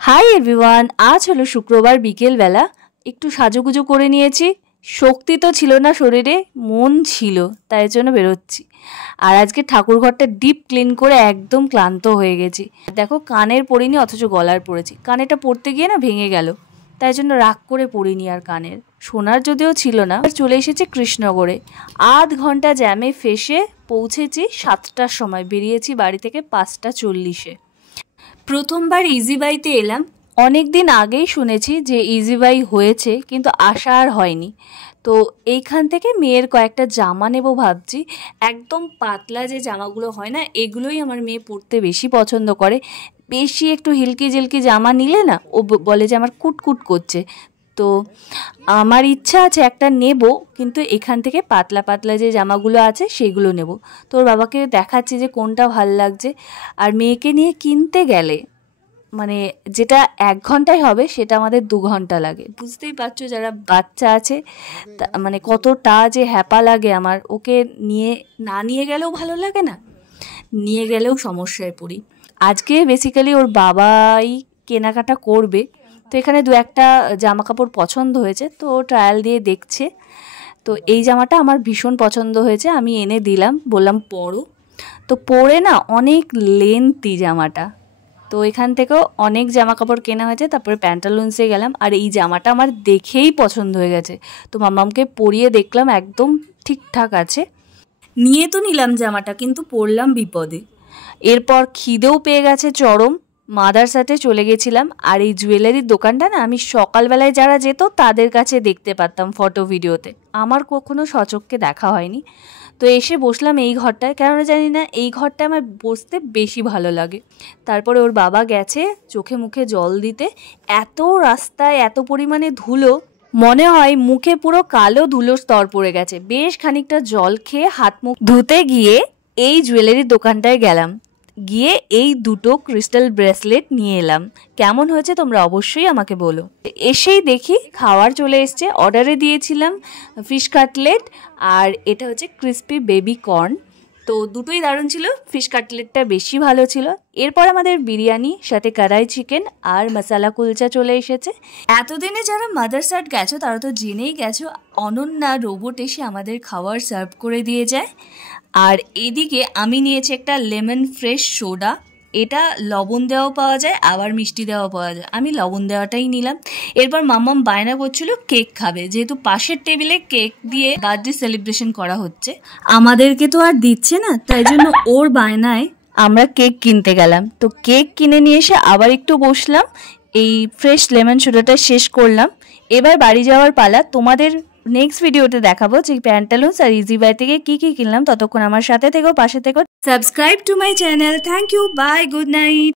Hi everyone, আজ হলো শুক্রবার বিকেলবেলা। একটু সাজুগুজু করে নিয়েছি। শক্তি তো ছিল না শরীরে, মন ছিল, তাই জন্য বেরোচ্ছি। আর আজকে ঠাকুরঘরটা ডিপ ক্লিন করে একদম ক্লান্ত হয়ে গেছি। দেখো, কানের পরিনি অথচ গলার পরেছি। কানেরটা পরতে গিয়ে না ভেঙে গেল, তাই জন্য রাগ করে পরিনি আর কানের। সোনার যদিও ছিল না। চলে এসেছি কৃষ্ণনগরে। আধ ঘন্টা জ্যামে ফেসে পৌঁছেছি 7টার সময়। বেরিয়েছি বাড়ি থেকে 5:40-এ। প্রথমবার ইজি বাইতে এলাম। অনেক দিন আগেই শুনেছি যে ইজি বাই হয়েছে, কিন্তু আসা আর হয়নি। তো এইখান থেকে মেয়ের কয়েকটা জামা নেব ভাবছি। একদম পাতলা যে জামাগুলো হয় না, এগুলোই আমার মেয়ে পরতে বেশি পছন্দ করে। বেশি একটু হিলকি জিলকি জামা নিলে না ও বলে যে আমার কুটকুট করছে। তো আমার ইচ্ছা আছে একটা নেব, কিন্তু এখান থেকে পাতলা পাতলা যে জামাগুলো আছে সেগুলো নেব। তো ওর বাবাকে দেখাচ্ছি যে কোনটা ভাল লাগছে। আর মেয়েকে নিয়ে কিনতে গেলে মানে যেটা 1 ঘন্টায় হবে সেটা আমাদের 2 ঘন্টা লাগে। বুঝতেই পারছো যারা বাচ্চা আছে মানে কতটা যে হ্যাপা লাগে আমার। ওকে নিয়ে গেলেও ভালো লাগে না, নিয়ে গেলেও সমস্যায় পড়ি। আজকে বেসিক্যালি ওর বাবাই কেনাকাটা করবে। তো এখানে 2-1টা জামা কাপড় পছন্দ হয়েছে, তো ট্রায়াল দিয়ে দেখছে। তো এই জামাটা আমার ভীষণ পছন্দ হয়েছে, আমি এনে দিলাম, বললাম পরো। তো পরে না অনেক লেন্থি জামাটা। তো এখান থেকেও অনেক জামা কাপড় কেনা হয়েছে। তারপরে প্যান্টালুন্সে গেলাম, আর এই জামাটা আমার দেখেই পছন্দ হয়ে গেছে। তো মাম্মামকে পরিয়ে দেখলাম, একদম ঠিকঠাক আছে। নিয়ে তো নিলাম জামাটা, কিন্তু পরলাম বিপদে। এরপর খিদেও পেয়ে গেছে চরম। মাদারসাটে চলে গেছিলাম। আর এই জুয়েলারির দোকানটা না আমি সকালবেলায় যারা যেত তাদের কাছে দেখতে পারতাম ফটো ভিডিওতে, আমার কখনো সচক্ষে দেখা হয়নি। তো এসে বসলাম এই ঘরটায়, কেননা জানি না এই ঘরটায় আমার বসতে বেশি ভালো লাগে। তারপরে ওর বাবা গেছে চোখে মুখে জল দিতে। এত রাস্তায় এত পরিমাণে ধুলো, মনে হয় মুখে পুরো কালো ধুলোর স্তর পড়ে গেছে। বেশ খানিকটা জল খেয়ে হাত মুখ ধুতে গিয়ে এই জুয়েলারির দোকানটায় গেলাম। গিয়ে এই 2টো ক্রিস্টাল ব্রেসলেট নিয়ে এলাম। কেমন হয়েছে তোমরা অবশ্যই আমাকে বলো। এসেই দেখি খাবার চলে এসছে। অর্ডারে দিয়েছিলাম ফিশ কাটলেট, আর এটা হচ্ছে ক্রিস্পি বেবি কর্ন। তো দুটোই দারুণ ছিল, ফিশ কাটলেটটা বেশি ভালো ছিল। এরপর আমাদের বিরিয়ানি, সাথে কড়াই চিকেন আর মশালা কুলচা চলে এসেছে। এতদিনে যারা মাদারসাট গেছো তারা তো জেনেই গেছো, অনন্যা রোবট এসে আমাদের খাবার সার্ভ করে দিয়ে যায়। আর এদিকে আমি নিয়েছি একটা লেমন ফ্রেশ সোডা। এটা লবণ দেওয়াও পাওয়া যায়, আবার মিষ্টি দেওয়াও পাওয়া যায়। আমি লবণ দেওয়াটাই নিলাম। এরপর মাম্মাম বায়না করছিল কেক খাবে, যেহেতু পাশের টেবিলে কেক দিয়ে বার্থডে সেলিব্রেশন করা হচ্ছে। আমাদেরকে তো আর দিচ্ছে না, তাই জন্য ওর বায়নায় আমরা কেক কিনতে গেলাম। তো কেক কিনে নিয়ে এসে আবার একটু বসলাম, এই ফ্রেশ লেমন সোডাটা শেষ করলাম। এবার বাড়ি যাওয়ার পালা। তোমাদের নেক্সট ভিডিওতে দেখাবো যে প্যান্টালুন্স আর ইজি বাই থেকে কি কি কিনলাম। ততক্ষণ আমার সাথে থেকো, পাশে থেকো। Subscribe to my channel. Thank you, bye, good night.